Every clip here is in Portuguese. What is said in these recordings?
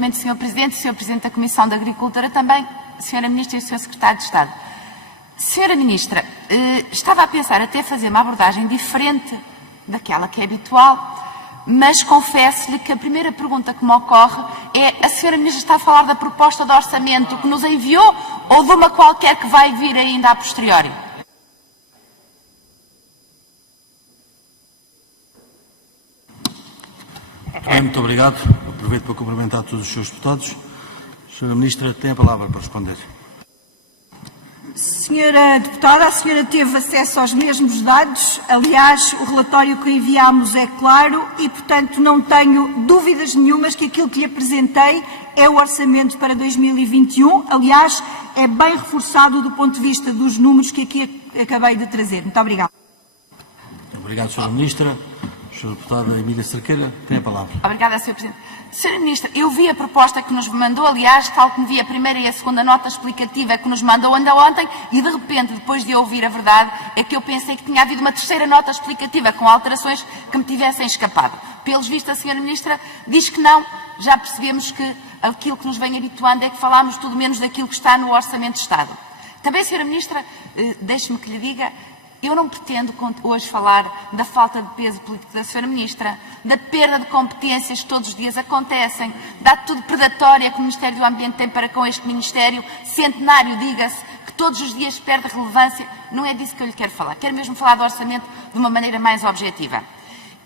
cumprimento o Sr. Presidente, o Sr. Presidente da Comissão da Agricultura também, a Sra. Ministra e o Sr. Secretário de Estado. Sra. Ministra, estava a pensar até fazer uma abordagem diferente daquela que é habitual, mas confesso-lhe que a primeira pergunta que me ocorre é: a Sra. Ministra está a falar da proposta de orçamento que nos enviou ou de uma qualquer que vai vir ainda a posteriori? Bem, muito obrigado. Aproveito para cumprimentar todos os senhores deputados. Sra. Ministra, tem a palavra para responder. Senhora Deputada, a senhora teve acesso aos mesmos dados. Aliás, o relatório que enviámos é claro e, portanto, não tenho dúvidas nenhumas que aquilo que lhe apresentei é o orçamento para 2021. Aliás, é bem reforçado do ponto de vista dos números que aqui acabei de trazer. Muito obrigada. Obrigado, Sra. Ministra. Sra. Deputada Emília Cerqueira, tem a palavra. Obrigada, Sr. Presidente. Sra. Ministra, eu vi a proposta que nos mandou, aliás, tal como vi a primeira e a segunda nota explicativa que nos mandou ainda ontem, e de repente, depois de ouvir a verdade, é que eu pensei que tinha havido uma terceira nota explicativa com alterações que me tivessem escapado. Pelos vistos, a Sra. Ministra diz que não. Já percebemos que aquilo que nos vem habituando é que falámos tudo menos daquilo que está no Orçamento de Estado. Também, Sra. Ministra, deixe-me que lhe diga, eu não pretendo hoje falar da falta de peso político da Sra. Ministra, da perda de competências que todos os dias acontecem, da atitude predatória que o Ministério do Ambiente tem para com este Ministério, centenário, diga-se, que todos os dias perde relevância. Não é disso que eu lhe quero falar. Quero mesmo falar do orçamento de uma maneira mais objetiva.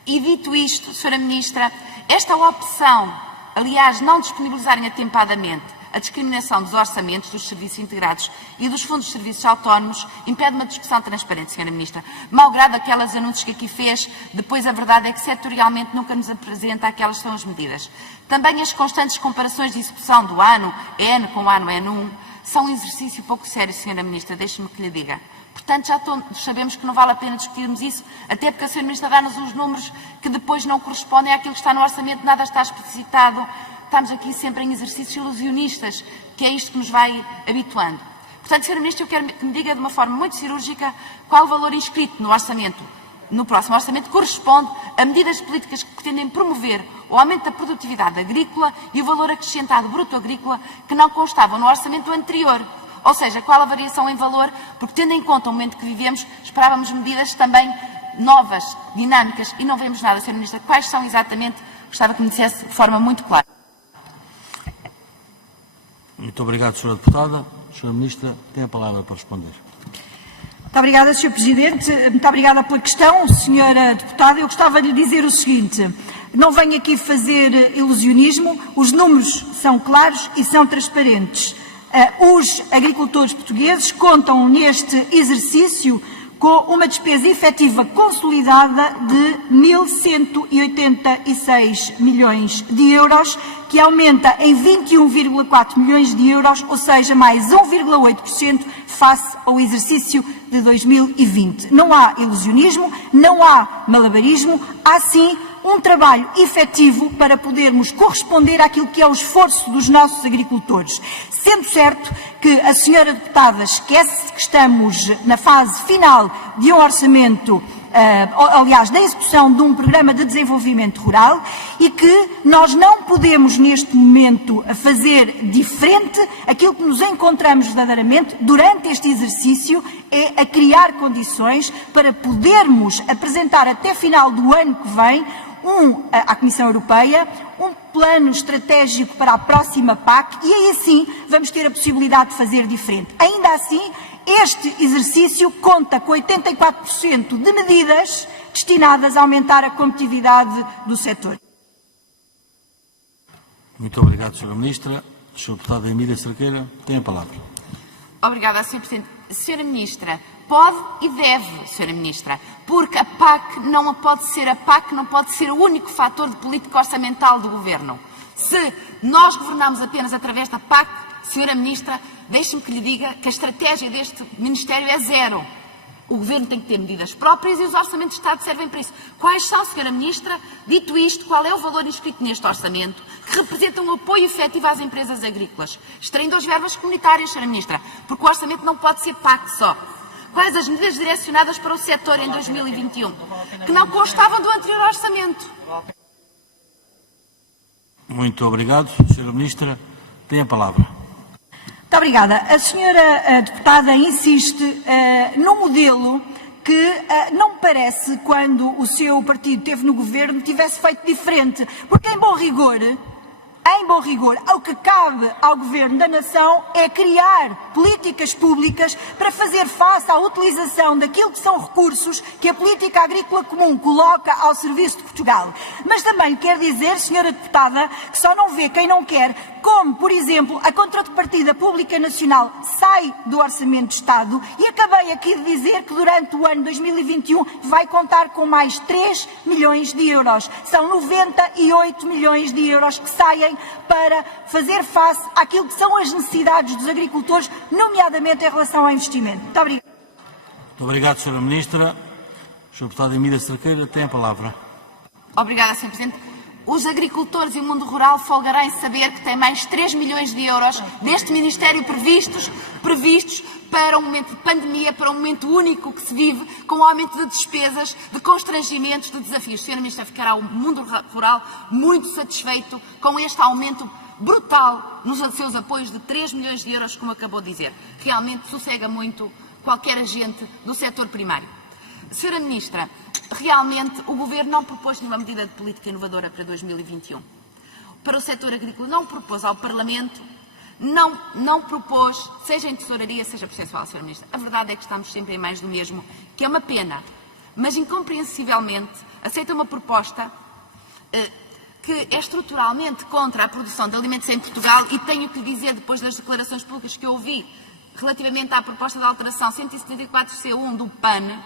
E dito isto, Sra. Ministra, esta opção, aliás, não disponibilizarem atempadamente a discriminação dos orçamentos dos serviços integrados e dos fundos de serviços autónomos impede uma discussão transparente, Sra. Ministra. Malgrado aqueles anúncios que aqui fez, depois a verdade é que setorialmente nunca nos apresenta aquelas que são as medidas. Também as constantes comparações de execução do ano N com o ano N1 são um exercício pouco sério, Sra. Ministra, deixe-me que lhe diga. Portanto, já todos sabemos que não vale a pena discutirmos isso, até porque a Sra. Ministra dá-nos os números que depois não correspondem àquilo que está no orçamento, nada está explicitado. Estamos aqui sempre em exercícios ilusionistas, que é isto que nos vai habituando. Portanto, Sra. Ministra, eu quero que me diga de uma forma muito cirúrgica qual o valor inscrito no orçamento, no próximo orçamento, corresponde a medidas políticas que pretendem promover o aumento da produtividade agrícola e o valor acrescentado bruto agrícola que não constavam no orçamento anterior. Ou seja, qual a variação em valor, porque tendo em conta o momento que vivemos, esperávamos medidas também novas, dinâmicas, e não vemos nada, Sra. Ministra. Quais são exatamente? Gostava que me dissesse de forma muito clara. Muito obrigado, Sra. Deputada. Sra. Ministra, tem a palavra para responder. Muito obrigada, Sr. Presidente. Muito obrigada pela questão, Sra. Deputada. Eu gostava de lhe dizer o seguinte: não venho aqui fazer ilusionismo, os números são claros e são transparentes. Os agricultores portugueses contam neste exercício com uma despesa efetiva consolidada de 1.186 milhões de euros, que aumenta em 21,4 milhões de euros, ou seja, mais 1,8% face ao exercício de 2020. Não há ilusionismo, não há malabarismo, há sim um trabalho efetivo para podermos corresponder àquilo que é o esforço dos nossos agricultores. Sendo certo que a senhora deputada esquece que estamos na fase final de um orçamento, aliás, da execução de um programa de desenvolvimento rural, e que nós não podemos neste momento fazer diferente. Aquilo que nos encontramos verdadeiramente durante este exercício é a criar condições para podermos apresentar até final do ano que vem à Comissão Europeia um plano estratégico para a próxima PAC, e aí sim vamos ter a possibilidade de fazer diferente. Ainda assim, este exercício conta com 84% de medidas destinadas a aumentar a competitividade do setor. Muito obrigado, Sra. Ministra. Sra. Deputada Emília Cerqueira, tem a palavra. Obrigada, Sr. Presidente. Sra. Ministra, pode e deve, Sra. Ministra, porque a PAC não pode ser o único fator de política orçamental do Governo. Se nós governamos apenas através da PAC, Sra. Ministra, deixe-me que lhe diga que a estratégia deste Ministério é zero. O Governo tem que ter medidas próprias e os orçamentos de Estado servem para isso. Quais são, Sra. Ministra? Dito isto, qual é o valor inscrito neste orçamento que representa um apoio efetivo às empresas agrícolas? Extraindo as verbas comunitárias, Sra. Ministra, porque o orçamento não pode ser PAC só. Quais as medidas direcionadas para o setor em 2021, que não constavam do anterior orçamento? Muito obrigado. Senhora Ministra, tem a palavra. Muito obrigada. A senhora deputada insiste num modelo que não me parece, quando o seu partido esteve no governo, tivesse feito diferente. Porque, em bom rigor, o que cabe ao Governo da Nação é criar políticas públicas para fazer face à utilização daquilo que são recursos que a política agrícola comum coloca ao serviço de Portugal. Mas também lhe quero dizer, senhora deputada, que só não vê quem não quer, como, por exemplo, a contrapartida pública nacional sai do Orçamento de Estado, e acabei aqui de dizer que durante o ano 2021 vai contar com mais 3 milhões de euros. São 98 milhões de euros que saem para fazer face àquilo que são as necessidades dos agricultores, nomeadamente em relação ao investimento. Muito obrigada. Muito obrigado, Sra. Ministra. Sra. Deputada Emília Cerqueira tem a palavra. Obrigada, Sr. Presidente. Os agricultores e o mundo rural folgarão em saber que tem mais 3 milhões de euros deste Ministério previstos para um momento de pandemia, para um momento único que se vive, com o aumento de despesas, de constrangimentos, de desafios. Sra. Ministra, ficará o mundo rural muito satisfeito com este aumento brutal nos seus apoios de 3 milhões de euros, como acabou de dizer. Realmente sossega muito qualquer agente do setor primário. Sra. Ministra, realmente o Governo não propôs nenhuma medida de política inovadora para 2021. Para o setor agrícola não propôs ao Parlamento, não propôs, seja em tesouraria, seja processual, Sra. Ministra. A verdade é que estamos sempre em mais do mesmo, que é uma pena, mas incompreensivelmente aceita uma proposta que é estruturalmente contra a produção de alimentos em Portugal, e tenho que lhe dizer, depois das declarações públicas que eu ouvi relativamente à proposta de alteração 174C1 do PAN,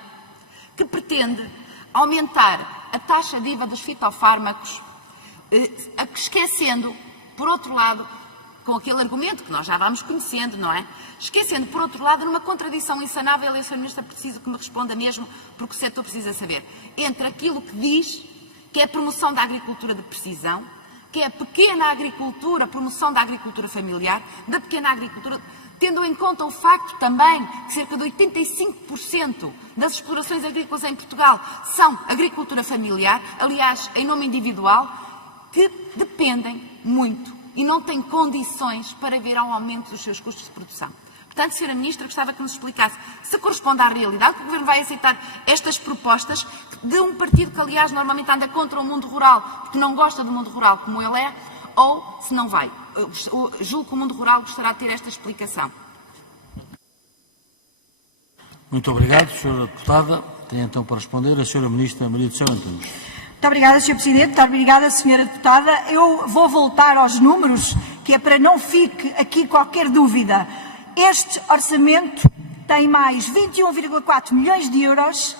que pretende aumentar a taxa de IVA dos fitofármacos, esquecendo, por outro lado, com aquele argumento que nós já vamos conhecendo, não é? Esquecendo, por outro lado, numa contradição insanável, e a Sra. Ministra preciso que me responda mesmo, porque o setor precisa saber, entre aquilo que diz que é a promoção da agricultura de precisão, que é a pequena agricultura, a promoção da agricultura familiar, da pequena agricultura, tendo em conta o facto também que cerca de 85% das explorações agrícolas em Portugal são agricultura familiar, aliás, em nome individual, que dependem muito e não têm condições para vir ao aumento dos seus custos de produção. Portanto, Sra. Ministra, gostava que nos explicasse se corresponde à realidade, que o Governo vai aceitar estas propostas de um partido que, aliás, normalmente anda contra o mundo rural, porque não gosta do mundo rural como ele é, ou se não vai. Julgo que o mundo rural gostará de ter esta explicação. Muito obrigado, Sra. Deputada. Tem então para responder a Sra. Ministra Maria do Céu Antunes. Muito obrigada, Sr. Presidente. Muito obrigada, Sra. Deputada. Eu vou voltar aos números, que é para não fique aqui qualquer dúvida. Este orçamento tem mais 21,4 milhões de euros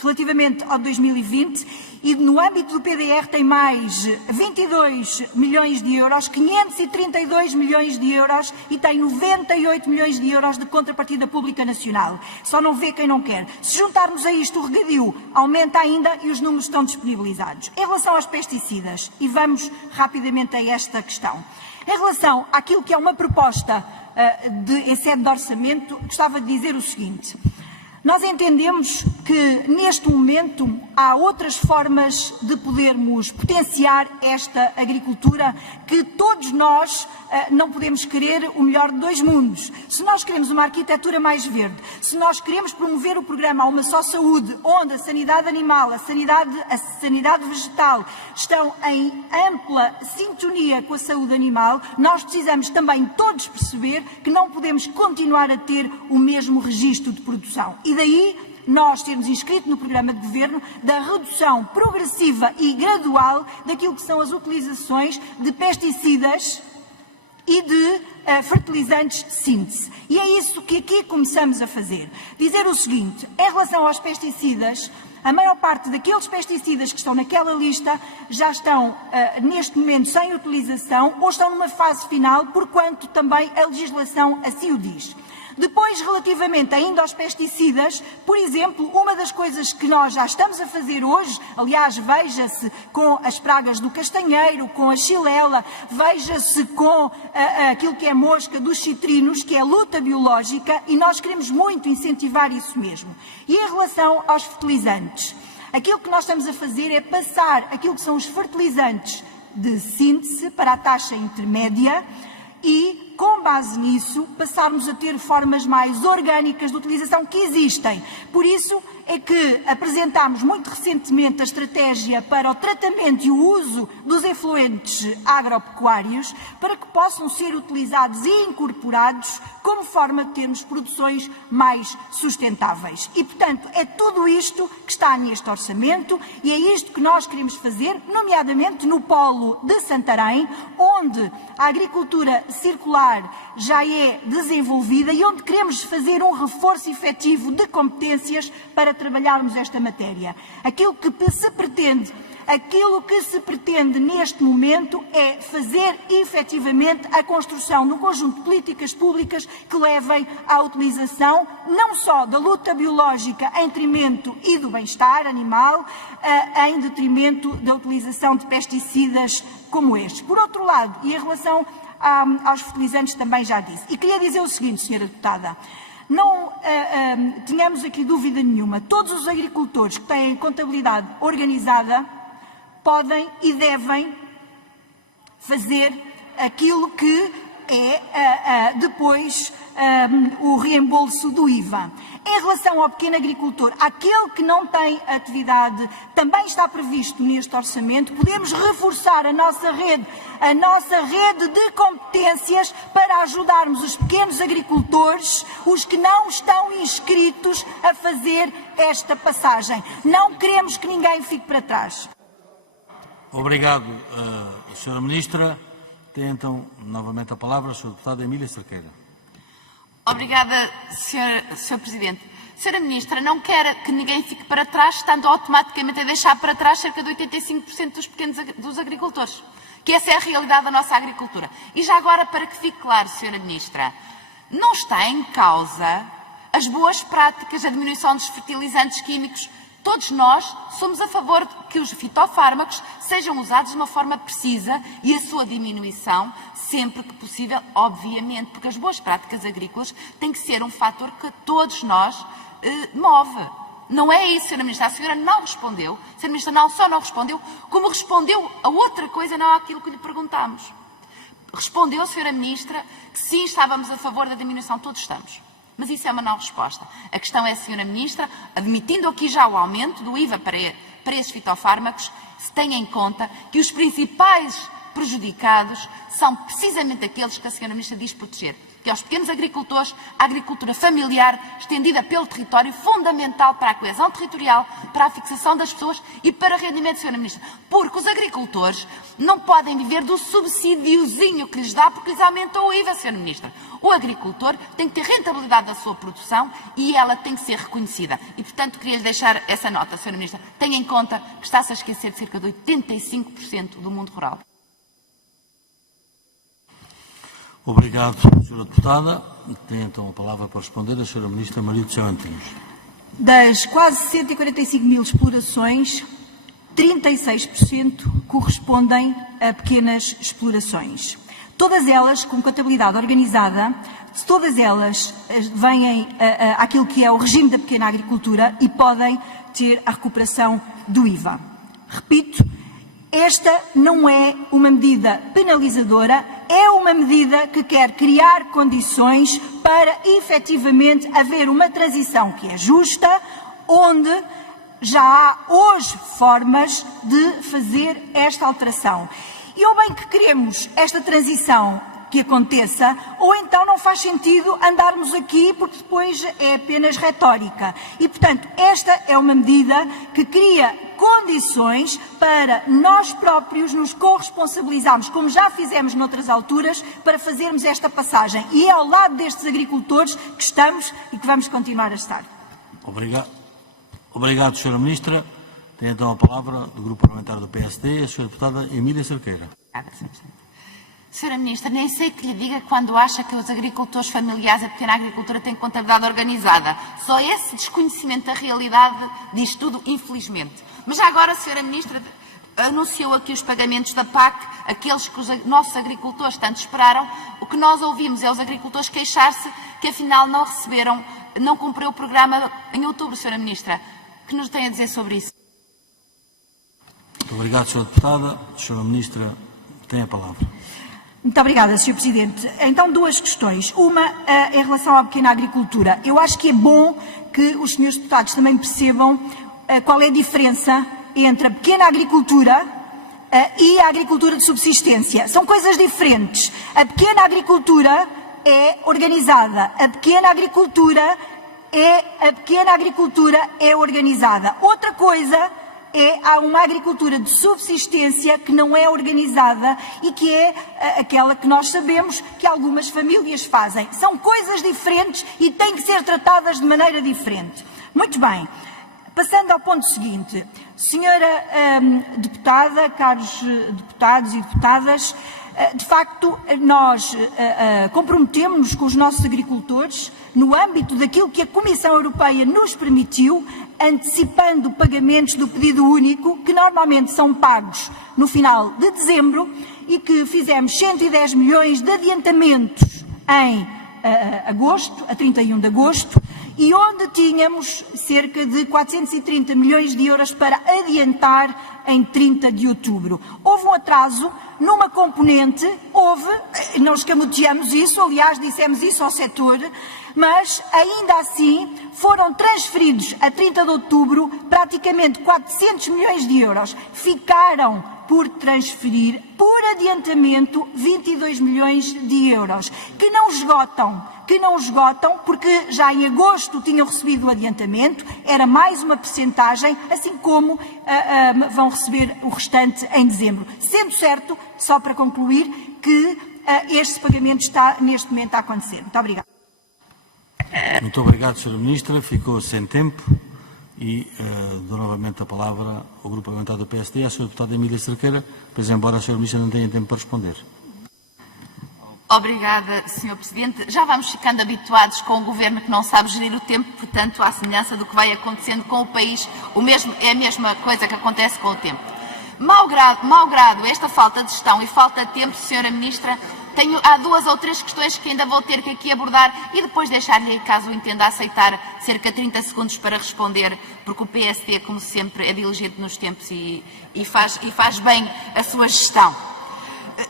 relativamente ao 2020 e no âmbito do PDR tem mais 22 milhões de euros, 532 milhões de euros e tem 98 milhões de euros de contrapartida pública nacional. Só não vê quem não quer. Se juntarmos a isto o regadio, aumenta ainda e os números estão disponibilizados. Em relação aos pesticidas, e vamos rapidamente a esta questão. Em relação àquilo que é uma proposta em sede de orçamento, gostava de dizer o seguinte. Nós entendemos que, neste momento, há outras formas de podermos potenciar esta agricultura, que todos nós não podemos querer o melhor de dois mundos. Se nós queremos uma arquitetura mais verde, se nós queremos promover o programa Uma Só Saúde, onde a sanidade animal, a sanidade vegetal estão em ampla sintonia com a saúde animal, nós precisamos também todos perceber que não podemos continuar a ter o mesmo registro de produção. E daí nós termos inscrito no programa de governo da redução progressiva e gradual daquilo que são as utilizações de pesticidas e de fertilizantes de síntese. E é isso que aqui começamos a fazer. Dizer o seguinte, em relação aos pesticidas, a maior parte daqueles pesticidas que estão naquela lista já estão, neste momento, sem utilização ou estão numa fase final, porquanto também a legislação assim o diz. Depois, relativamente ainda aos pesticidas, por exemplo, uma das coisas que nós já estamos a fazer hoje, aliás, veja-se com as pragas do castanheiro, com a xilela, veja-se com aquilo que é mosca dos citrinos, que é luta biológica, e nós queremos muito incentivar isso mesmo. E em relação aos fertilizantes, aquilo que nós estamos a fazer é passar aquilo que são os fertilizantes de síntese para a taxa intermédia e, com base nisso, passarmos a ter formas mais orgânicas de utilização que existem. Por isso é que apresentámos muito recentemente a estratégia para o tratamento e o uso dos efluentes agropecuários para que possam ser utilizados e incorporados como forma de termos produções mais sustentáveis. E, portanto, é tudo isto que está neste orçamento e é isto que nós queremos fazer, nomeadamente no polo de Santarém, onde a agricultura circular já é desenvolvida e onde queremos fazer um reforço efetivo de competências para trabalharmos esta matéria. Aquilo que se pretende neste momento é fazer efetivamente a construção de um conjunto de políticas públicas que levem à utilização não só da luta biológica em detrimento e do bem-estar animal, em detrimento da utilização de pesticidas como estes. Por outro lado, e em relação aos fertilizantes também já disse. E queria dizer o seguinte, Sra. Deputada, não tínhamos aqui dúvida nenhuma, todos os agricultores que têm contabilidade organizada podem e devem fazer aquilo que é depois o reembolso do IVA. Em relação ao pequeno agricultor, aquele que não tem atividade, também está previsto neste orçamento, podemos reforçar a nossa rede de competências para ajudarmos os pequenos agricultores, os que não estão inscritos, a fazer esta passagem. Não queremos que ninguém fique para trás. Obrigado, Sra. Ministra. Tem então novamente a palavra a Sra. Deputada Emília Cerqueira. Obrigada, Sr. Presidente. Sra. Ministra, não quer que ninguém fique para trás, estando automaticamente a deixar para trás cerca de 85% dos agricultores, que essa é a realidade da nossa agricultura. E já agora, para que fique claro, Sra. Ministra, não está em causa as boas práticas, a diminuição dos fertilizantes químicos. Todos nós somos a favor de que os fitofármacos sejam usados de uma forma precisa e a sua diminuição sempre que possível, obviamente, porque as boas práticas agrícolas têm que ser um fator que todos nós move. Não é isso, Sra. Ministra. A senhora não respondeu. A Sra. Ministra não só não respondeu, como respondeu a outra coisa, não àquilo que lhe perguntámos. Respondeu, Sra. Ministra, que sim, estávamos a favor da diminuição. Todos estamos. Mas isso é uma não resposta. A questão é, Sra. Ministra, admitindo aqui já o aumento do IVA para esses fitofármacos, se tenha em conta que os principais prejudicados são precisamente aqueles que a Sra. Ministra diz proteger, que é os pequenos agricultores, a agricultura familiar, estendida pelo território, fundamental para a coesão territorial, para a fixação das pessoas e para rendimento, Sra. Ministra. Porque os agricultores não podem viver do subsídiozinho que lhes dá porque lhes aumentou o IVA, Sra. Ministra. O agricultor tem que ter rentabilidade da sua produção e ela tem que ser reconhecida. E, portanto, queria-lhe deixar essa nota, Sra. Ministra. Tenha em conta que está-se a esquecer de cerca de 85% do mundo rural. Obrigado, Sra. Deputada. Tem então a palavra para responder a Sra. Ministra Maria do Céu Antunes. Das quase 145 mil explorações, 36% correspondem a pequenas explorações. Todas elas com contabilidade organizada, todas elas vêm àquilo que é o regime da pequena agricultura e podem ter a recuperação do IVA. Repito, esta não é uma medida penalizadora, é uma medida que quer criar condições para efetivamente haver uma transição que é justa, onde já há hoje formas de fazer esta alteração. E ou bem que queremos esta transição que aconteça, ou então não faz sentido andarmos aqui porque depois é apenas retórica. E, portanto, esta é uma medida que cria condições para nós próprios nos corresponsabilizarmos, como já fizemos noutras alturas, para fazermos esta passagem. E é ao lado destes agricultores que estamos e que vamos continuar a estar. Obrigado, Sra. Ministra. Tem então a palavra do Grupo Parlamentar do PSD, a Sra. Deputada Emília Cerqueira. Obrigada, Sra. Sra. Ministra, nem sei que lhe diga quando acha que os agricultores familiares, a pequena agricultura, têm contabilidade organizada. Só esse desconhecimento da realidade diz tudo, infelizmente. Mas já agora, Sra. Ministra, anunciou aqui os pagamentos da PAC, aqueles que os nossos agricultores tanto esperaram. O que nós ouvimos é os agricultores queixar-se que afinal não receberam, não cumpriu o programa em outubro, Sra. Ministra. O que nos tem a dizer sobre isso? Muito obrigado, Sra. Deputada. Sra. Ministra, tem a palavra. Muito obrigada, Sr. Presidente. Então, duas questões. Uma, em relação à pequena agricultura. Eu acho que é bom que os senhores deputados também percebam qual é a diferença entre a pequena agricultura e a agricultura de subsistência. São coisas diferentes. A pequena agricultura é organizada. A pequena agricultura é organizada. Outra coisa há uma agricultura de subsistência que não é organizada e que é aquela que nós sabemos que algumas famílias fazem. São coisas diferentes e têm que ser tratadas de maneira diferente. Muito bem. Passando ao ponto seguinte. Senhora deputada, caros deputados e deputadas, de facto, nós comprometemos-nos com os nossos agricultores no âmbito daquilo que a Comissão Europeia nos permitiu, antecipando pagamentos do pedido único, que normalmente são pagos no final de dezembro, e que fizemos 110 milhões de adiantamentos em agosto, a 31 de agosto, e onde tínhamos cerca de 430 milhões de euros para adiantar em 30 de outubro. Houve um atraso numa componente, não escamoteamos isso, aliás, dissemos isso ao setor, mas ainda assim foram transferidos a 30 de outubro praticamente 400 milhões de euros. Ficaram por transferir, por adiantamento, 22 milhões de euros, que não esgotam, porque já em agosto tinham recebido o adiantamento, era mais uma percentagem, assim como vão receber o restante em dezembro. Sendo certo, só para concluir, que este pagamento está neste momento a acontecer. Muito obrigada. Muito obrigado, Sra. Ministra. Ficou sem tempo e dou novamente a palavra ao Grupo Parlamentar do PSD, à Sra. Deputada Emília Cerqueira, pois embora a Sra. Ministra não tenha tempo para responder. Obrigada, Sr. Presidente. Já vamos ficando habituados com o Governo que não sabe gerir o tempo, portanto, à semelhança do que vai acontecendo com o país, é a mesma coisa que acontece com o tempo. Malgrado esta falta de gestão e falta de tempo, Sra. Ministra, há duas ou três questões que ainda vou ter que aqui abordar e depois deixar-lhe, caso entenda aceitar, cerca de 30 segundos para responder, porque o PSD, como sempre, é diligente nos tempos e faz bem a sua gestão.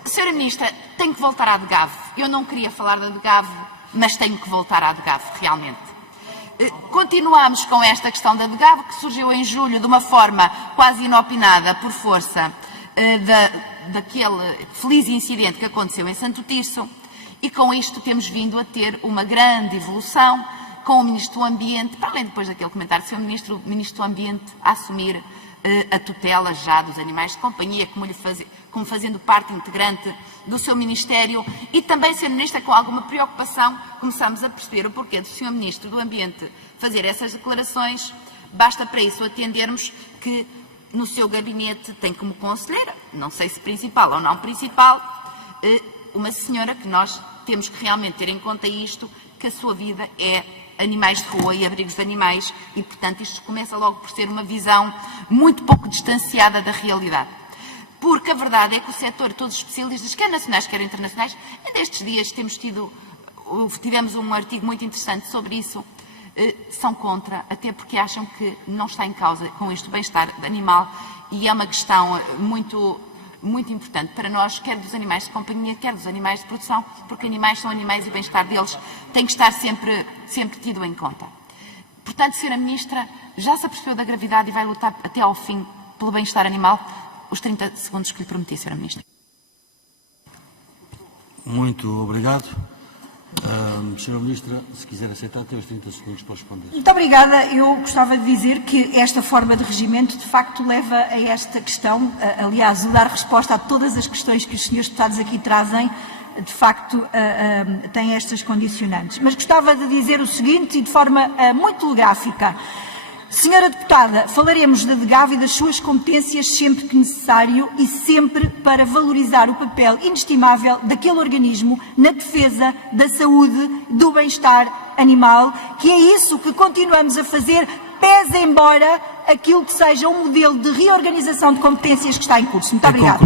Sra. Ministra, tenho que voltar à DGAV. Eu não queria falar da DGAV, mas tenho que voltar à DGAV, realmente. Continuamos com esta questão da DGAV, que surgiu em julho de uma forma quase inopinada por força daquele feliz incidente que aconteceu em Santo Tirso, e com isto temos vindo a ter uma grande evolução com o Ministro do Ambiente, para além depois daquele comentário do Sr. Ministro, o Ministro do Ambiente a assumir a tutela já dos animais de companhia, como fazendo parte integrante do seu Ministério, e também, Sr. Ministra, com alguma preocupação, começamos a perceber o porquê do Sr. Ministro do Ambiente fazer essas declarações. Basta para isso atendermos que no seu gabinete tem como conselheira, não sei se principal ou não principal, uma senhora que nós temos que realmente ter em conta isto, que a sua vida é animais de rua e abrigos de animais e, portanto, isto começa logo por ser uma visão muito pouco distanciada da realidade. Porque a verdade é que o setor, todos os especialistas, quer nacionais, quer internacionais, ainda estes dias tivemos um artigo muito interessante sobre isso, são contra, até porque acham que não está em causa com isto o bem-estar animal, e é uma questão muito importante para nós, quer dos animais de companhia, quer dos animais de produção, porque animais são animais e o bem-estar deles tem que estar sempre tido em conta. Portanto, Sra. Ministra, já se apercebeu da gravidade e vai lutar até ao fim pelo bem-estar animal? Os 30 segundos que lhe prometi, Sra. Ministra. Muito obrigado. Sra. Ministra, se quiser aceitar, tem os 30 segundos para responder. Muito obrigada. Eu gostava de dizer que esta forma de regimento, de facto, leva a esta questão, aliás, o dar resposta a todas as questões que os senhores deputados aqui trazem, de facto, tem estas condicionantes. Mas gostava de dizer o seguinte, e de forma muito telegráfica. Senhora deputada, falaremos da DGAV e das suas competências sempre que necessário e sempre para valorizar o papel inestimável daquele organismo na defesa da saúde, do bem-estar animal, que é isso que continuamos a fazer, pese embora aquilo que seja um modelo de reorganização de competências que está em curso. Muito obrigada.